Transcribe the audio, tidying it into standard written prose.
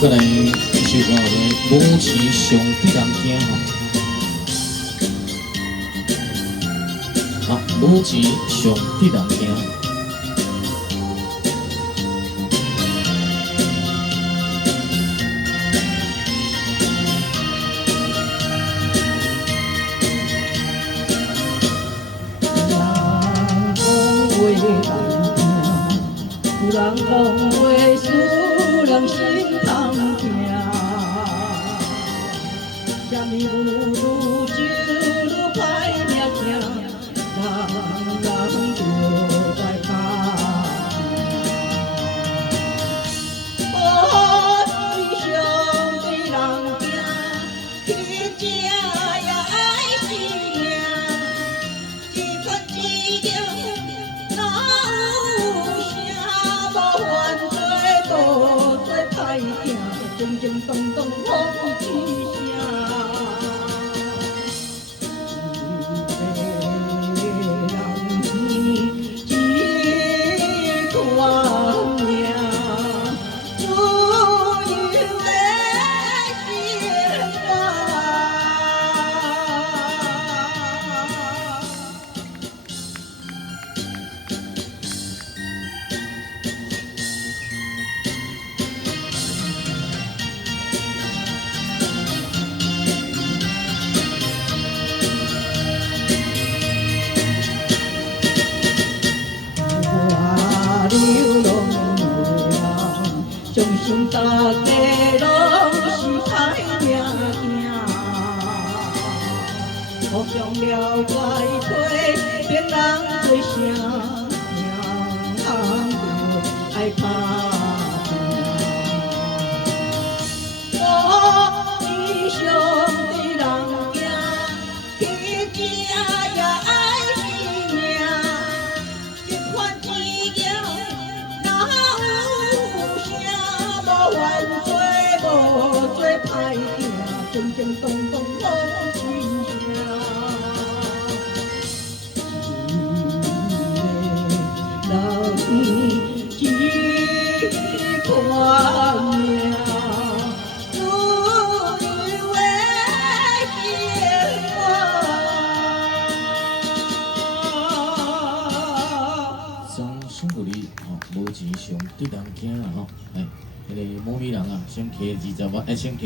过来一首歌叫做《无钱上得人惊》吼，啊，无钱上得人惊。有人讲话使人心痛痛，啥物有愈就愈歹命行，人人着在怕。我是上对人惊，去吃也爱性命，一款一样哪有啥？犯罪无做歹行，正正当当风一声。一个人天一款命，自由的生活。流浪的人，相信大家拢是歹命行，互相了解体，别人做啥，命着爱打拼。我是上对人惊，去吃也爱性命，一款一样。无做歹行，正正当当好真声。一个人一款命，自由的生活。张胜福利吼，无钱上得人惊啦吼，哎，迄个某米人啊，先摕20万，先摕。